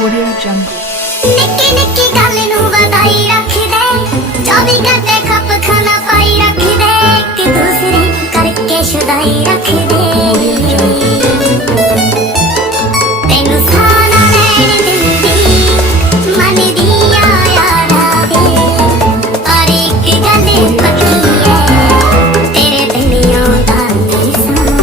Audio Jungle. ਨਿੱਕੀ ਨਿੱਕੀ ਗੱਲ ਨੂੰ ਵਧਾਈ ਰੱਖਦੇ 24 ਘੰਟੇ ਖੱਪ ਖਾਣਾ ਪਾਈ ਰੱਖਦੇ ਇੱਕ ਦੂਸਰੇ ਨੂੰ ਕਰਕੇ ਸ਼ੁਦਾਈ ਰੱਖਦੇ ਤੈਨੂੰ ਸਾਨਾ ਲੈਣ ਦਿੰਦੀ ਮਨ ਦੀਆਂ ਯਾਰਾਂ ਦੇ ਪਰ ਇੱਕ ਗੱਲ ਪੱਕੀ ਹੈ ਤੇਰੇ ਦੁਨੀਆਂ ਦਾ ਨਿਸ਼ਾਨ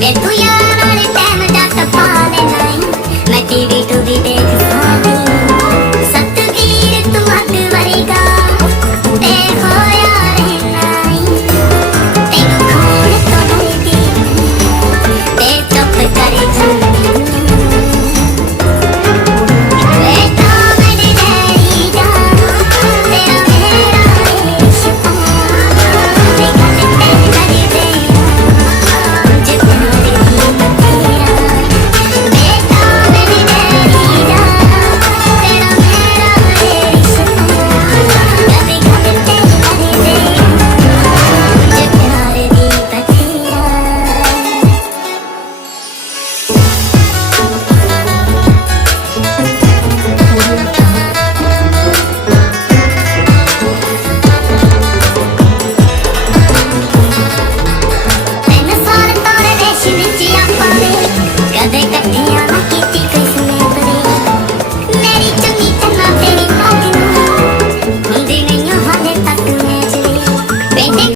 Ven tú ya